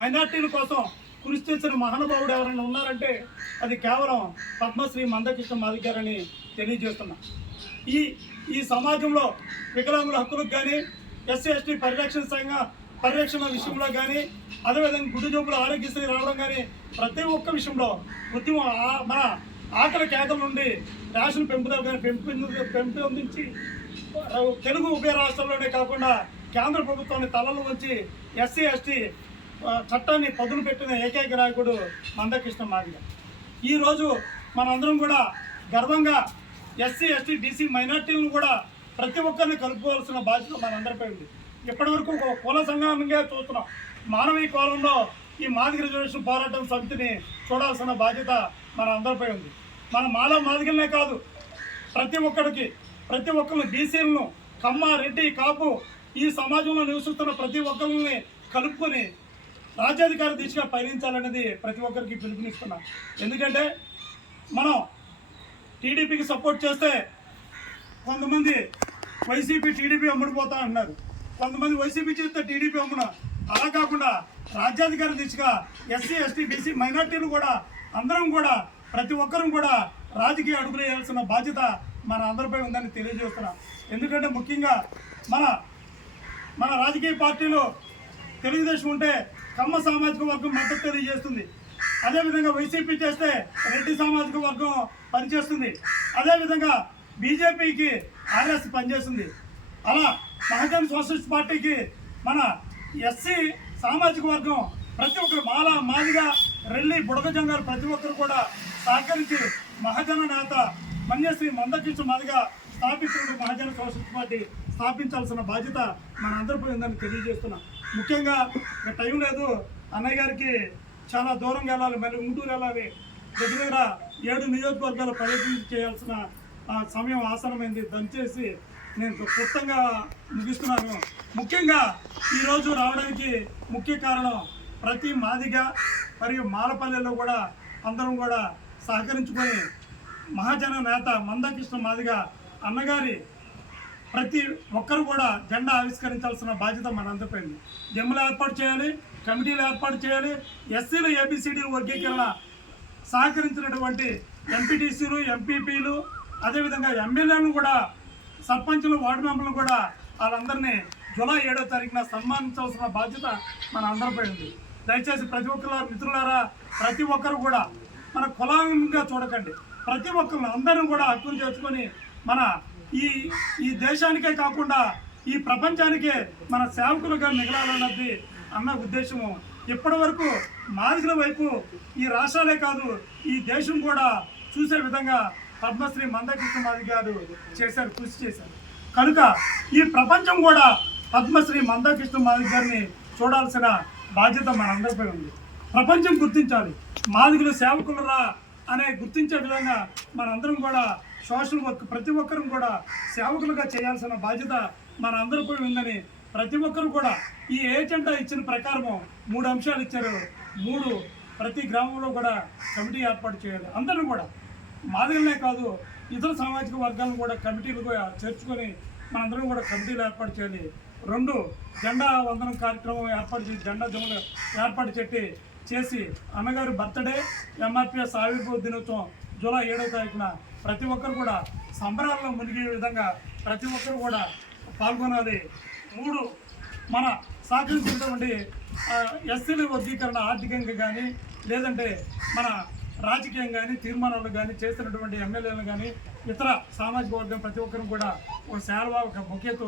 మైనార్టీల కోసం కృషి చేసిన మహానుభావుడు ఎవరైనా ఉన్నారంటే అది కేవలం పద్మశ్రీ మందకృష్ణ మాదిగ గారని తెలియజేస్తున్నా. ఈ సమాజంలో వికలాంగుల హక్కులకు కానీ ఎస్సీ ఎస్టీ పరిరక్షణ విషయంలో కానీ అదేవిధంగా గుడ్డు జబ్బుల ఆరోగ్యశ్రీ రావడం కానీ ప్రతి ఒక్క విషయంలో ఉద్యమం మన ఆకలి కేకల నుండి రేషన్ పెంపుదల కానీ పెంపొందించి తెలుగు ఉభయ రాష్ట్రాల్లోనే కాకుండా కేంద్ర ప్రభుత్వాన్ని తలలు వచ్చి ఎస్సీ ఎస్టీ చట్టాన్ని పదులు పెట్టిన ఏకైక నాయకుడు మందకృష్ణ మాదిగ. ఈరోజు మనందరం కూడా గర్వంగా ఎస్సీ ఎస్టీ బీసీ మైనార్టీలను కూడా ప్రతి ఒక్కరిని కలుపుకోవాల్సిన బాధ్యత మనందరిపై ఉంది. ఇప్పటివరకు ఒక కుల సంఘంగా చూస్తున్నాం. మానవీయ కోణంలో ఈ మాదిగ రిజర్వేషన్ పోరాటం సమితిని చూడాల్సిన బాధ్యత మన అందరిపై ఉంది. మన మాదిగలనే కాదు, ప్రతి ఒక్కరిని బీసీలను కమ్మ రెడ్డి కాపు ఈ సమాజంలో నివసిస్తున్న ప్రతి ఒక్కరిని కలుపుకొని రాజ్యాధికార దిశగా పయనించాలనేది ప్రతి ఒక్కరికి పిలుపునిస్తున్నాం. ఎందుకంటే మనం టీడీపీకి సపోర్ట్ చేస్తే కొంతమంది వైసీపీ టీడీపీ అమ్ముడిపోతా అన్నారు, కొంతమంది వైసీపీ చేస్తే టీడీపీ అమ్మున. అలా కాకుండా రాజ్యాధికార దిశగా ఎస్సీ ఎస్టీ బీసీ మైనార్టీలు కూడా అందరం కూడా ప్రతి ఒక్కరూ కూడా రాజకీయ అడుగులు వేయాల్సిన బాధ్యత మన అందరిపై ఉందని తెలియజేస్తున్నాం. ఎందుకంటే ముఖ్యంగా మన రాజకీయ పార్టీలో తెలుగుదేశం ఉంటే కమ్మ సామాజిక వర్గం మద్దతు తెలియజేస్తుంది, అదేవిధంగా వైసీపీ చేస్తే రెడ్డి సామాజిక వర్గం పనిచేస్తుంది, అదేవిధంగా బీజేపీకి ఆర్ఎస్ పనిచేస్తుంది. అలా మహాజన సోషలిస్ట్ పార్టీకి మన ఎస్సీ సామాజిక వర్గం ప్రతి ఒక్కరు మాదిగ రెల్లి బుడగ జంగాలు ప్రతి ఒక్కరు కూడా సహకరించి మహాజన నేత మన్యశ్రీ మందకృష్ణ మాదిగ స్థాపించిన మహాజన సోషలిస్ట్ పార్టీ స్థాపించాల్సిన బాధ్యత మన అందరిపై ఉందని తెలియజేస్తున్నాం. ముఖ్యంగా టైం లేదు, అన్నయ్య గారికి చాలా దూరంగా వెళ్ళాలి, మళ్ళీ గుంటూరు వెళ్ళాలి, దగ్గర 7 నియోజకవర్గాలు పర్యటన చేయాల్సిన సమయం ఆసనమైంది. దయచేసి నేను క్లుప్తంగా ముగిస్తున్నాను. ముఖ్యంగా ఈరోజు రావడానికి ముఖ్య కారణం ప్రతి మాదిగ మరియు మాలపల్లెల్లో కూడా అందరం కూడా సహకరించుకొని మహాజన నేత మందకృష్ణ మాదిగ అన్నగారి ప్రతి ఒక్కరు కూడా జెండా ఆవిష్కరించాల్సిన బాధ్యత మనందరిపై ఉంది. జమ్ములు ఏర్పాటు చేయాలి, కమిటీలు ఏర్పాటు చేయాలి. ఎస్సీలు ఏబిసిడీలు వర్గీకరణ సహకరించినటువంటి ఎంపీటీసీలు ఎంపీపీలు అదేవిధంగా ఎమ్మెల్యేలను కూడా సర్పంచులు వార్డు మెంబర్లు కూడా వాళ్ళందరినీ జూలై 7వ తారీఖున సన్మానించాల్సిన బాధ్యత మన అందరిపై ఉంది. దయచేసి ప్రతి ఒక్కరు మిత్రులారా, ప్రతి ఒక్కరు కూడా మన కులంగా చూడకండి, ప్రతి ఒక్కరు అందరూ కూడా హక్కును చేర్చుకొని మన ఈ దేశానికే కాకుండా ఈ ప్రపంచానికే మన సేవకులుగా మిగలాలన్నది అన్న ఉద్దేశము. ఇప్పటి వరకు మాదిగల వైపు ఈ రాష్ట్రాలే కాదు ఈ దేశం కూడా చూసే విధంగా పద్మశ్రీ మందకృష్ణ మాదిగ గారు కృషి చేశారు. కనుక ఈ ప్రపంచం కూడా పద్మశ్రీ మందకృష్ణ మాదిగ గారిని చూడాల్సిన బాధ్యత మనందరిపై ఉంది. ప్రపంచం గుర్తించాలి, మాదిగలు సేవకులరా అనే గుర్తించే విధంగా మనందరం కూడా సోషల్ వర్క్ ప్రతి ఒక్కరూ కూడా సేవకులుగా చేయాల్సిన బాధ్యత మన అందరిపై ఉందని ప్రతి ఒక్కరు కూడా ఈ ఏజెండా ఇచ్చిన ప్రకారము 3 అంశాలు ఇచ్చారు. 3 ప్రతి గ్రామంలో కూడా కమిటీ ఏర్పాటు చేయాలి. అందరూ కూడా మాదిగలనే కాదు ఇతర సామాజిక వర్గాలను కూడా కమిటీలుగా చేర్చుకొని మనందరం కూడా కమిటీలు ఏర్పాటు చేయాలి. 2 జెండా వందనం కార్యక్రమం ఏర్పాటు చేసి జెండా జములు ఏర్పాటు చేసి అన్నగారి బర్త్డే ఎంఆర్పిఎస్ ఆవిర్భావ దినోత్సవం జూలై 7వ తారీఖున ప్రతి ఒక్కరు కూడా సంబరాల్లో మునిగే విధంగా ప్రతి ఒక్కరు కూడా పాల్గొనాలి. 3 మన సహకరించినటువంటి ఎస్సీల వర్గీకరణ ఆర్థికంగా కానీ లేదంటే మన రాజకీయం కానీ తీర్మానాలు కానీ చేస్తున్నటువంటి ఎమ్మెల్యేలు కానీ ఇతర సామాజిక వర్గం ప్రతి ఒక్కరు కూడా ఒక శాల్వా ఒక బొకేతో